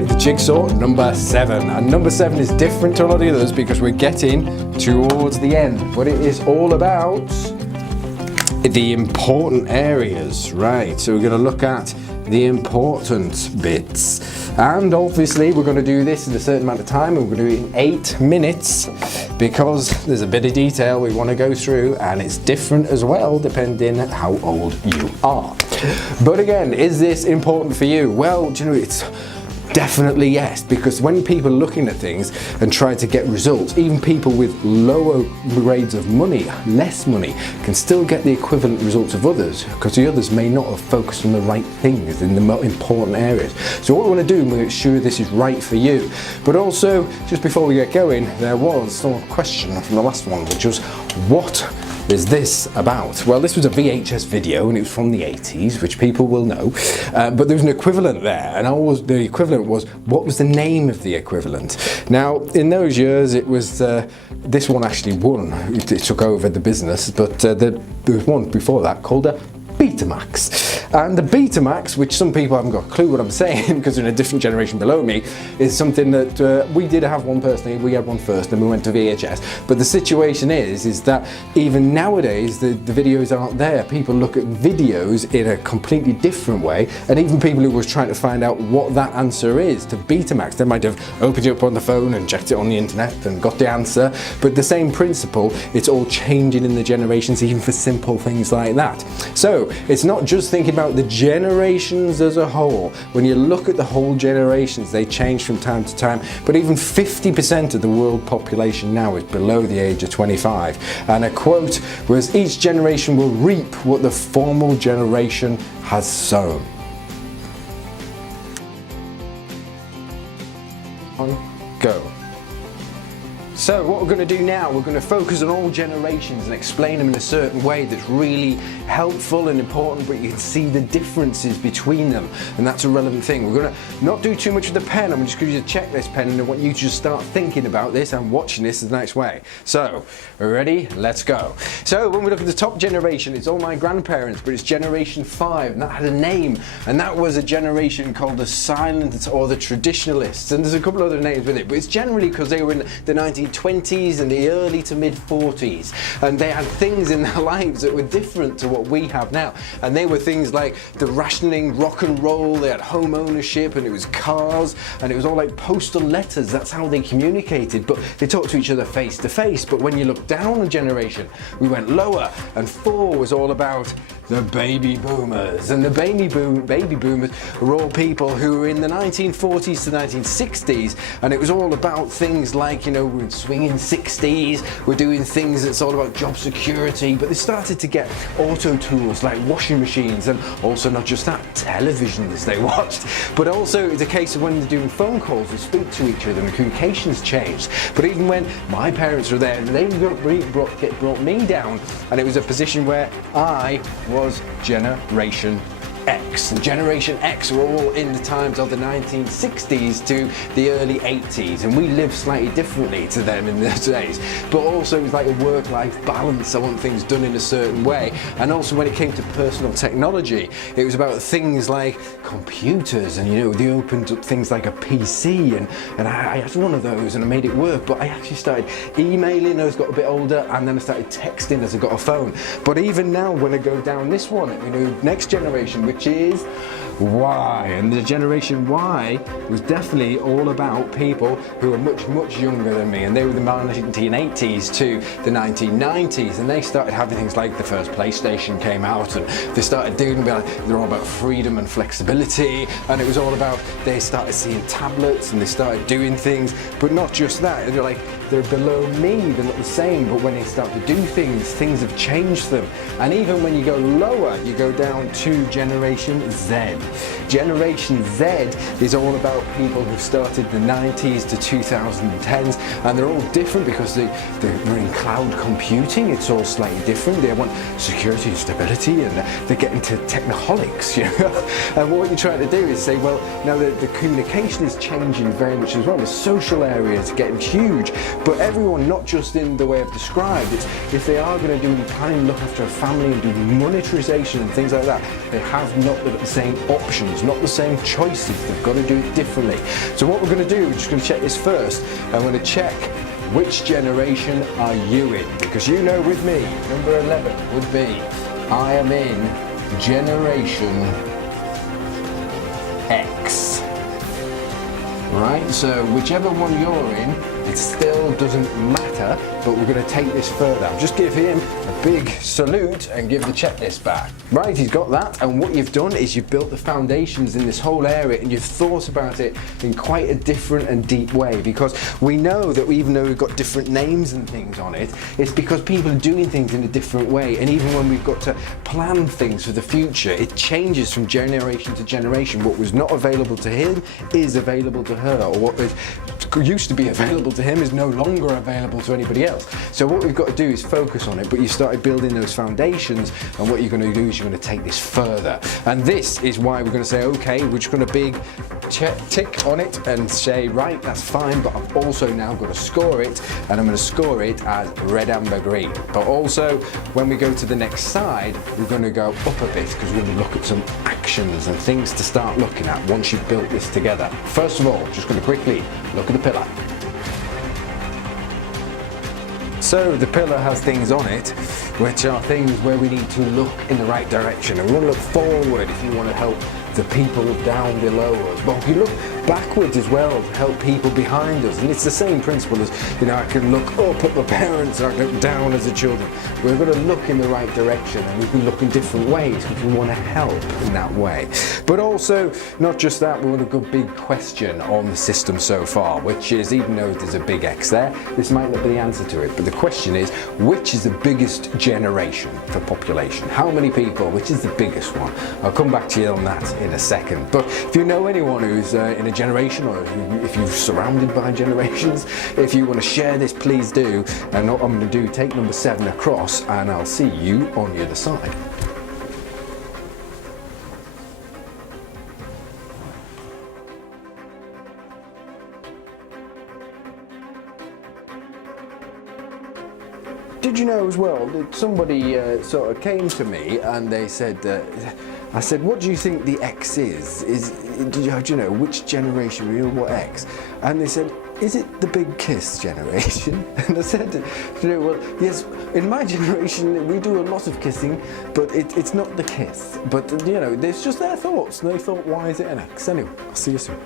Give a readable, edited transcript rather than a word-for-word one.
with jigsaw number 7. And number 7 is different to a lot of the others because we're getting towards the end. But it is all about the important areas, right? So we're going to look at the important bits. And obviously we're going to do this in a certain amount of time, and we're going to do it in 8 minutes because there's a bit of detail we want to go through, and it's different as well depending on how old you are. But again, is this important for you? Well, do you know, it's definitely yes, because when people are looking at things and trying to get results, even people with lower grades of money, less money, can still get the equivalent results of others because the others may not have focused on the right things in the more important areas. So what we want to do is make sure this is right for you. But also, just before we get going, there was some question from the last one, which was, what is this about? Well, this was a VHS video and it was from the 80s, which people will know, but there was an equivalent there, and the equivalent was, what was the name of the equivalent? Now, in those years, it was, this one actually won, it took over the business, but there was one before that called a Betamax. And the Betamax, which some people haven't got a clue what I'm saying because they're in a different generation below me, is something that we did have one personally. We had one first, then we went to VHS. But the situation is that even nowadays the videos aren't there. People look at videos in a completely different way, and even people who was trying to find out what that answer is to Betamax, they might have opened it up on the phone and checked it on the internet and got the answer. But the same principle, it's all changing in the generations, even for simple things like that. So it's not just thinking about the generations as a whole. When you look at the whole generations, they change from time to time, but even 50% of the world population now is below the age of 25. And a quote was, each generation will reap what the former generation has sown. Go. So what we're going to do now, we're going to focus on all generations and explain them in a certain way that's really helpful and important, but you can see the differences between them, and that's a relevant thing. We're going to not do too much with the pen. I'm just going to use a checklist pen, and I want you to just start thinking about this and watching this the next way. So, ready? Let's go. So when we look at the top generation, it's all my grandparents, but it's generation 5, and that had a name, and that was a generation called the silent or the traditionalists, and there's a couple other names with it, but it's generally because they were in the 1920s and the early to mid 40s, and they had things in their lives that were different to what we have now, and they were things like the rationing rock and roll. They had home ownership, and it was cars, and it was all like postal letters. That's how they communicated, but they talked to each other face to face. But when you look down a generation, we went lower, and 4 was all about the baby boomers, and the baby boomers were all people who were in the 1940s to 1960s, and it was all about things like, you know, we're swinging 60s, we're doing things that's all about job security, but they started to get auto tools like washing machines, and also not just that, televisions they watched, but also it's a case of when they're doing phone calls, they speak to each other and communications changed. But even when my parents were there, they brought me down, and it was a position where I was Generation X. And Generation X were all in the times of the 1960s to the early 80s, and we lived slightly differently to them in those days. But also it was like a work-life balance. I want things done in a certain way. And also when it came to personal technology, it was about things like computers, and you know, they opened up things like a PC, and I had one of those and I made it work. But I actually started emailing as I got a bit older, and then I started texting as I got a phone. But even now when I go down this one, you know, next generation, which is Y, and the Generation Y was definitely all about people who were much younger than me, and they were the 1980s to the 1990s, and they started having things like the first PlayStation came out, and they started doing, they're all about freedom and flexibility, and it was all about, they started seeing tablets and they started doing things. But not just that, they're like, they're below me, they're not the same, but when they start to do things have changed them. And even when you go lower, you go down to Generation Z. Generation Z is all about people who started the 90s to 2010s, and they're all different because they're in cloud computing. It's all slightly different. They want security and stability, and they get into technoholics, you know. And what you're trying to do is say, well, now the communication is changing very much as well. The social area is getting huge, But everyone, not just in the way I've described, it's if they are going to do planning, look after a family and do monetarization and things like that, they have not the same options, not the same choices. They've got to do it differently. So what we're going to do, we're just going to check this first. I'm going to check which generation are you in? Because you know with me, number 11 would be, I am in Generation X. Right, so whichever one you're in, it still doesn't matter, but we're going to take this further. I'll just give him a big salute and give the checklist back. Right, he's got that, and what you've done is you've built the foundations in this whole area, and you've thought about it in quite a different and deep way, because we know that even though we've got different names and things on it, it's because people are doing things in a different way, and even when we've got to plan things for the future, it changes from generation to generation. What was not available to him is available to her, or what used to be available to him is no longer available to anybody else. So what we've got to do is focus on it, but you started building those foundations, and what you're going to do is you're going to take this further. And this is why we're going to say, okay, we're just going to big tick on it and say, right, that's fine, but I've also now got to score it, and I'm going to score it as red, amber, green. But also, when we go to the next side, we're going to go up a bit, because we're going to look at some actions and things to start looking at once you've built this together. First of all, just going to quickly look at the pillar. So the pillar has things on it, which are things where we need to look in the right direction, and we want to look forward if you want to help the people down below us. But if you look backwards as well to help people behind us, and it's the same principle as, you know, I can look up at the parents, or I can look down as the children. We're going to look in the right direction, and we can look in different ways because we want to help in that way. But also, not just that, we want a good big question on the system so far, which is, even though there's a big X there, this might not be the answer to it, but the question is, which is the biggest generation for population? How many people? Which is the biggest one? I'll come back to you on that in a second. But if you know anyone who's in a generation, or if you're surrounded by generations, if you want to share this, please do. And what I'm going to do, take number 7 across, and I'll see you on the other side. Did you know as well that somebody sort of came to me and they said, I said, what do you think the X is? Do you know which generation, you know what X? And they said, is it the big kiss generation? And I said, you know, well, yes, in my generation we do a lot of kissing, but it's not the kiss. But you know, there's just their thoughts, and they thought, why is it an X? Anyway, I'll see you soon.